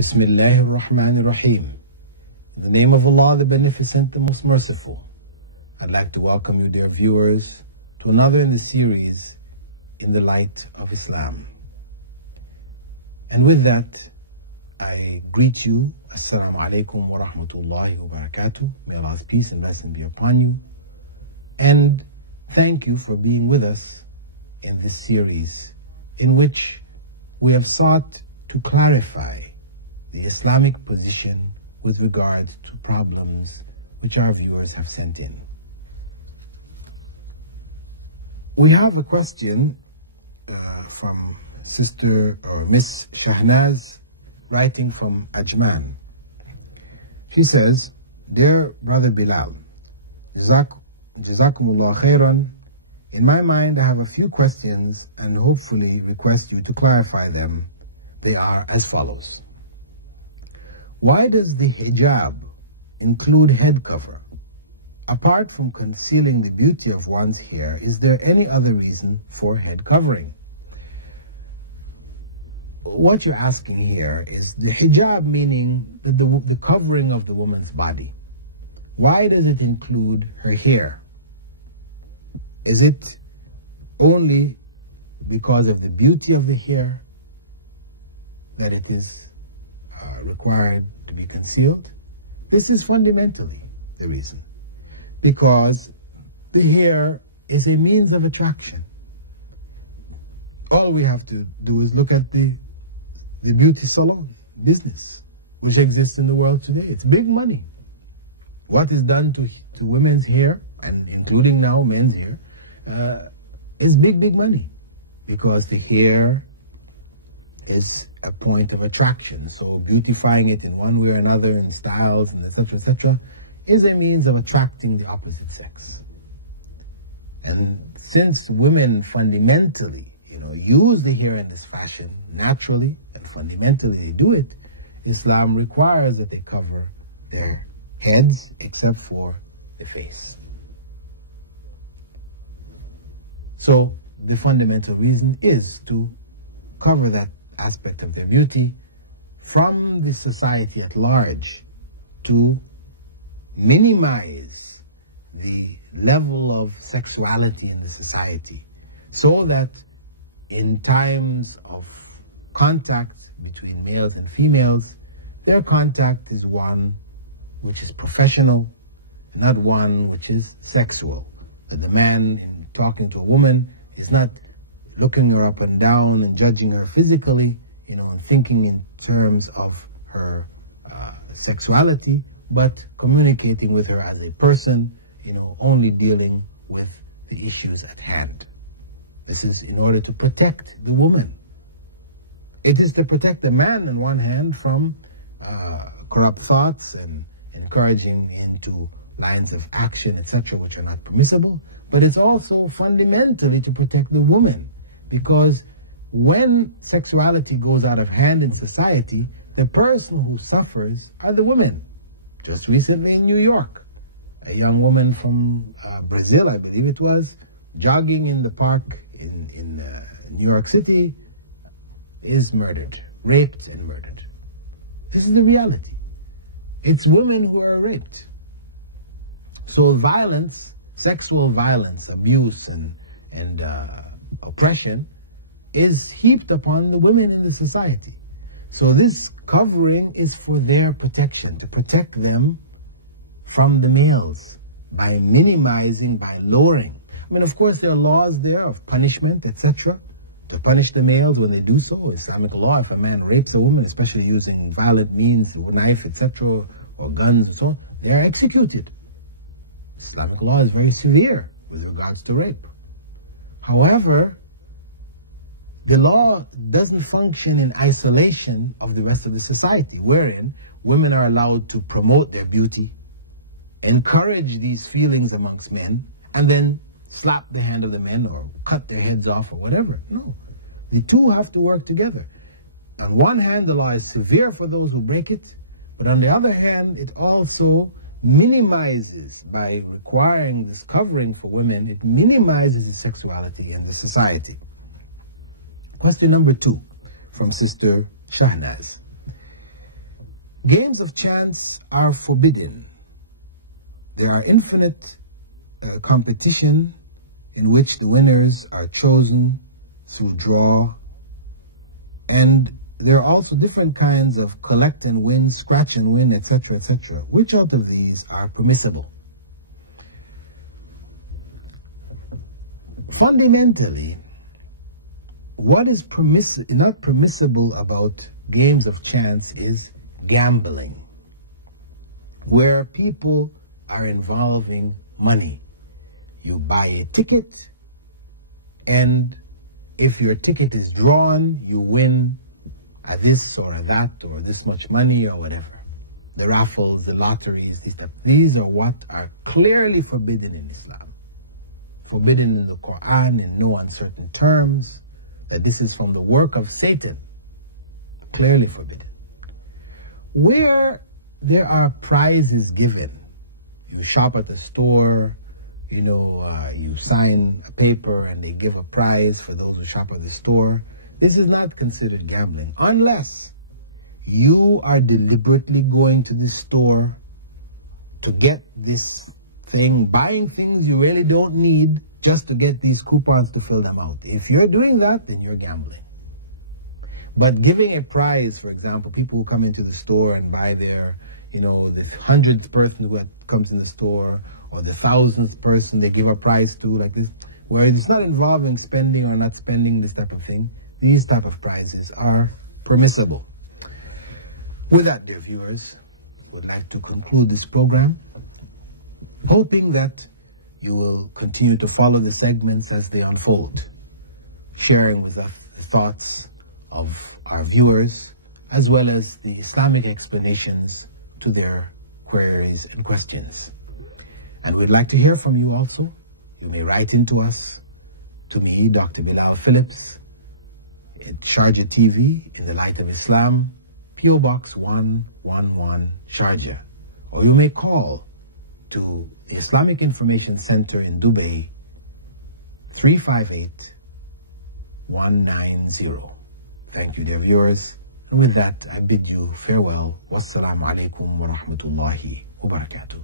Bismillahir Rahmanir Rahim. In the name of Allah, the Beneficent, the Most Merciful. I'd like to welcome you, dear viewers, to another in the series, In the Light of Islam. And with that, I greet you, Assalamu alaikum wa rahmatullahi wa barakatuh. May Allah's peace and blessing be upon you. And thank you for being with us in this series, in which we have sought to clarify the Islamic position with regards to problems which our viewers have sent in. We have a question from Sister or Miss Shahnaz, writing from Ajman. She says, "Dear Brother Bilal, Jazakumullah khairan. In my mind, I have a few questions and hopefully request you to clarify them. They are as follows. Why does the hijab include head cover? Apart from concealing the beauty of one's hair, is there any other reason for head covering?" What you're asking here is the hijab, meaning the covering of the woman's body. Why does it include her hair? Is it only because of the beauty of the hair that it is required to be concealed? This is fundamentally the reason. Because the hair is a means of attraction. All we have to do is look at the beauty salon business which exists in the world today. It's big money. What is done to women's hair, and including now men's hair, is big money, because the hair is a point of attraction. So beautifying it in one way or another, in styles and etc., is a means of attracting the opposite sex. And since women fundamentally use the hair in this fashion naturally, and fundamentally they do it, Islam requires that they cover their heads except for the face. So the fundamental reason is to cover that aspect of their beauty from the society at large, to minimize the level of sexuality in the society, so that in times of contact between males and females, their contact is one which is professional, not one which is sexual. That the man, in talking to a woman, is not looking her up and down and judging her physically, and thinking in terms of her sexuality, but communicating with her as a person, only dealing with the issues at hand. This is in order to protect the woman. It is to protect the man on one hand from corrupt thoughts and encouraging into lines of action, etc., which are not permissible, but it's also fundamentally to protect the woman, because when sexuality goes out of hand in society, the person who suffers are the women. Just recently in New York, a young woman from Brazil, I believe it was, jogging in the park in New York City, is murdered, raped and murdered. This is the reality. It's women who are raped. So violence, sexual violence, abuse and oppression is heaped upon the women in the society. So this covering is for their protection, to protect them from the males, by minimizing, by lowering. I mean, of course, there are laws there of punishment, etc., to punish the males when they do so. Islamic law, if a man rapes a woman, especially using violent means, a knife, etc., or guns and so on, they are executed. Islamic law is very severe with regards to rape. However, the law doesn't function in isolation of the rest of the society, wherein women are allowed to promote their beauty, encourage these feelings amongst men, and then slap the hand of the men or cut their heads off or whatever. No. The two have to work together. On one hand, the law is severe for those who break it, but on the other hand, it also minimizes, by requiring this covering for women, it minimizes the sexuality in the society. Question number 2 from Sister Shahnaz. Games of chance are forbidden. There are infinite competition in which the winners are chosen through draw, and there are also different kinds of collect and win, scratch and win, etc., etc. Which out of these are permissible? Fundamentally, what is not permissible about games of chance is gambling, where people are involving money. You buy a ticket, and if your ticket is drawn, you win a this or a that or this much money or whatever. The raffles, the lotteries, these are what are clearly forbidden in Islam. Forbidden in the Quran in no uncertain terms, that this is from the work of Satan. Clearly forbidden. Where there are prizes given, you shop at the store, you sign a paper and they give a prize for those who shop at the store. This is not considered gambling, unless you are deliberately going to the store to get this thing, buying things you really don't need just to get these coupons to fill them out. If you're doing that, then you're gambling. But giving a prize, for example, people who come into the store and buy their, the 100th person who comes in the store, or the 1,000th person they give a prize to, like this, where it's not involving spending or not spending, this type of thing, these type of prizes are permissible. With that, dear viewers, we'd like to conclude this program, hoping that you will continue to follow the segments as they unfold, sharing with us the thoughts of our viewers, as well as the Islamic explanations to their queries and questions. And we'd like to hear from you also. You may write into us, to me, Dr. Bilal Phillips, at Sharjah TV, in the Light of Islam, P.O. Box 111, Sharjah. Or you may call to the Islamic Information Center in Dubai, 358-190. Thank you, dear viewers. And with that, I bid you farewell. Wassalamu alaikum wa rahmatullahi wa barakatuh.